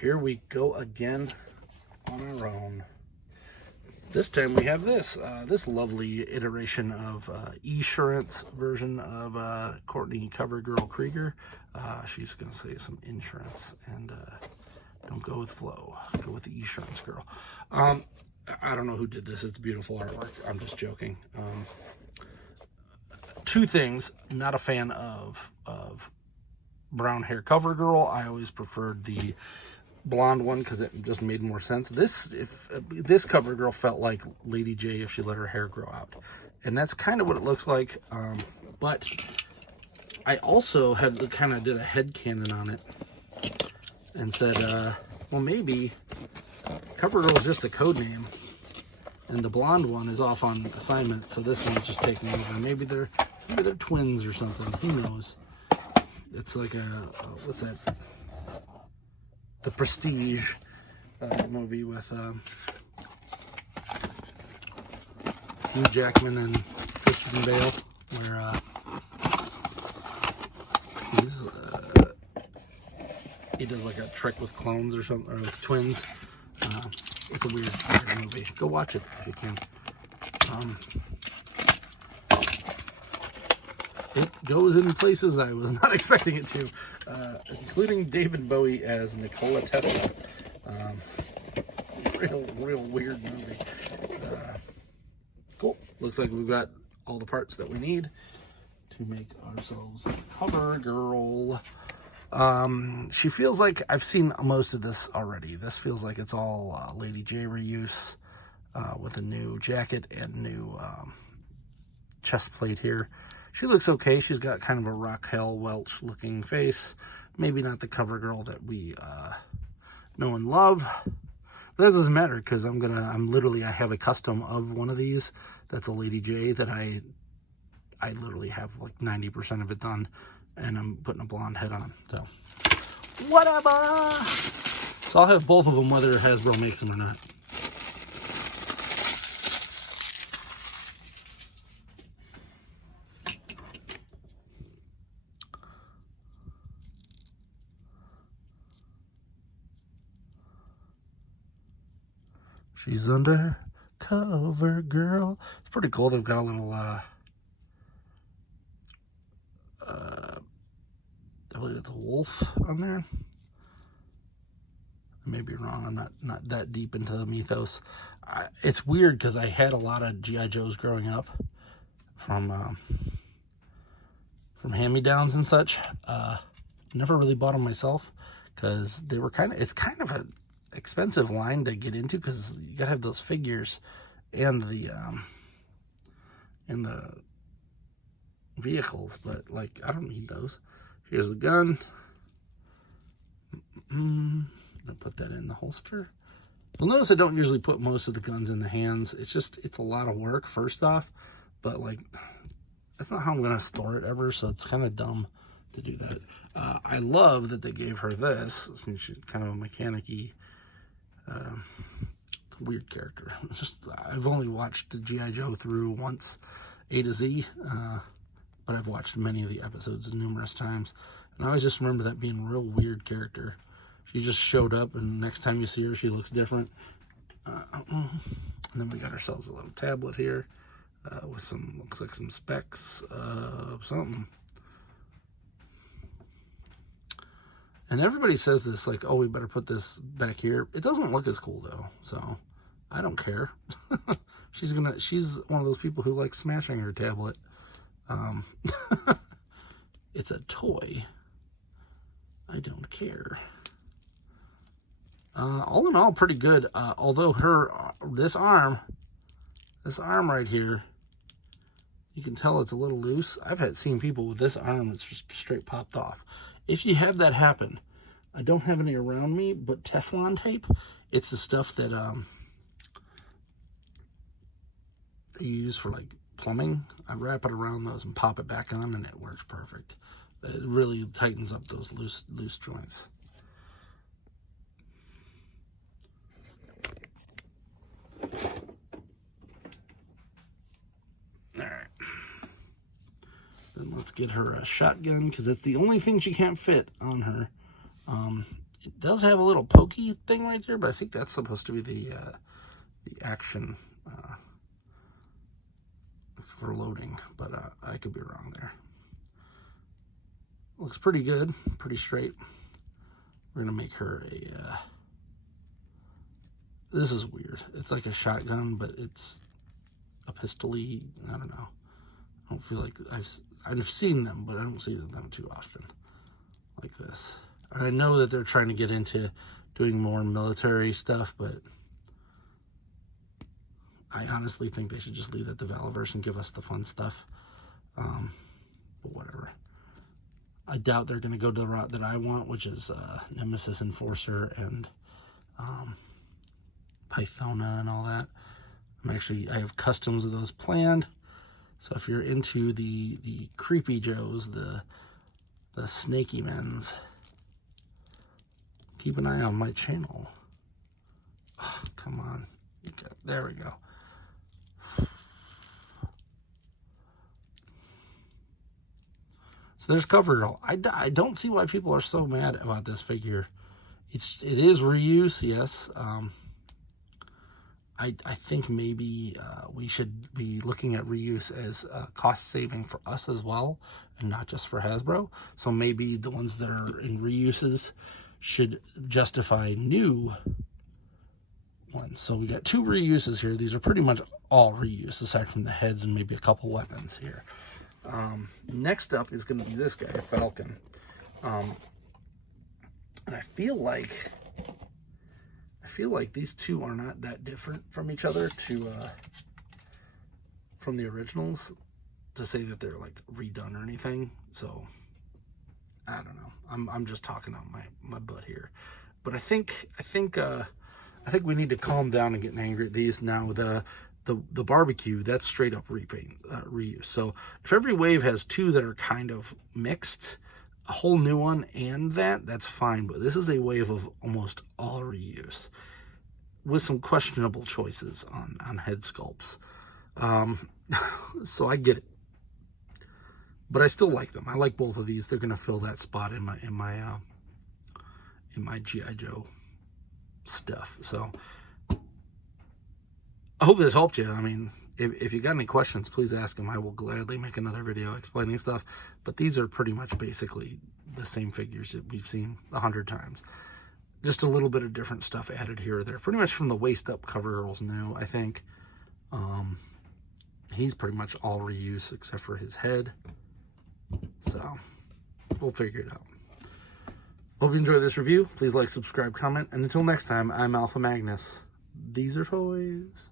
Here we go again on our own. This time we have this lovely iteration of Esurance version of Courtney Covergirl Krieger. She's going to say some insurance, and don't go with Flo. Go with the Esurance girl. I don't know who did this. It's beautiful artwork. I'm just joking. Two things. Not a fan of brown hair Covergirl. I always preferred the blonde one because it just made more sense. This Covergirl felt like Lady J if she let her hair grow out, and that's kind of what it looks like. But I also had kind of did a headcanon on it and said, well, maybe Covergirl is just a code name, and the blonde one is off on assignment, so this one's just taking over. Maybe they're twins or something. Who knows? It's like a what's that? The Prestige movie with Hugh Jackman and Christian Bale, where he does like a trick with clones or something, or with twins. It's a weird movie. Go watch it if you can. It goes in places I was not expecting it to, including David Bowie as Nikola Tesla. Real weird movie. Cool. Looks like we've got all the parts that we need to make ourselves a Covergirl. She feels like I've seen most of this already. This feels like it's all Lady J reuse with a new jacket and new chest plate here. She looks okay. She's got kind of a Raquel Welch looking face. Maybe not the Covergirl that we know and love. But that doesn't matter because I have a custom of one of these. That's a Lady J that I literally have like 90% of it done, and I'm putting a blonde head on. So whatever. So I'll have both of them whether Hasbro makes them or not. She's under Covergirl. It's pretty cool. They've got a little, I believe it's a wolf on there. I may be wrong. I'm not that deep into the mythos. It's weird because I had a lot of G.I. Joes growing up from hand-me-downs and such. Never really bought them myself because they were it's kind of a expensive line to get into because you gotta have those figures and the vehicles, but like I don't need those. Here's the gun. I'll put that in the holster. You'll notice I don't usually put most of the guns in the hands. It's a lot of work first off, but like that's not how I'm gonna store it ever, so it's kind of dumb to do that. I love that they gave her this. She's kind of a mechanic-y weird character. I've only watched the G.I. Joe through once, A to Z, but I've watched many of the episodes numerous times, and I always just remember that being a real weird character. She just showed up, and next time you see her, she looks different. And then we got ourselves a little tablet here with some, looks like some specs of something. And everybody says this, like, oh, we better put this back here. It doesn't look as cool, though, so I don't care. She's one of those people who likes smashing her tablet. It's a toy. I don't care. All in all, pretty good. Although this arm right here, you can tell it's a little loose. I've seen people with this arm that's just straight popped off. If you have that happen, I don't have any around me, but Teflon tape, it's the stuff that you use for like plumbing. I wrap it around those and pop it back on, and it works perfect. It really tightens up those loose joints. Alright. Then let's get her a shotgun, because it's the only thing she can't fit on her. It does have a little pokey thing right there, but I think that's supposed to be the action for loading, but I could be wrong there. Looks pretty good, pretty straight. We're gonna make her a, this is weird. It's like a shotgun, but it's a pistol-y, I don't know. I don't feel like, I've seen them, but I don't see them too often like this. And I know that they're trying to get into doing more military stuff, but I honestly think they should just leave that to Valaverse and give us the fun stuff. But whatever. I doubt they're going to go the route that I want, which is Nemesis Enforcer and Pythona and all that. I have customs of those planned. So if you're into the creepy Joes, the snaky men's, keep an eye on my channel. Oh, come on. Okay, there we go. So there's Covergirl. I don't see why people are so mad about this figure. It is reuse, yes. I think maybe we should be looking at reuse as cost saving for us as well, and not just for Hasbro. So maybe the ones that are in reuses should justify new ones. So we got 2 reuses here. These are pretty much all reuse, aside from the heads and maybe a couple weapons here. Next up is going to be this guy, Falcon. And I feel like these two are not that different from each other from the originals to say that they're like redone or anything. So I don't know. I'm just talking on my butt here. But I think we need to calm down and get angry at these now. The barbecue, that's straight up repaint, reuse. So if every wave has 2 that are kind of mixed, a whole new one and that's fine. But this is a wave of almost all reuse with some questionable choices on head sculpts. So I get it, but I still like them. I like both of these. They're gonna fill that spot in my G.I. Joe stuff. So I hope this helped you. I mean, if you got any questions, please ask them. I will gladly make another video explaining stuff. But these are pretty much basically the same figures that we've seen 100 times. Just a little bit of different stuff added here or there. Pretty much from the waist up, Covergirl's new, I think. He's pretty much all reuse except for his head. So we'll figure it out. Hope you enjoyed this review. Please like, subscribe, comment. And until next time, I'm Alpha Magnus. These are toys.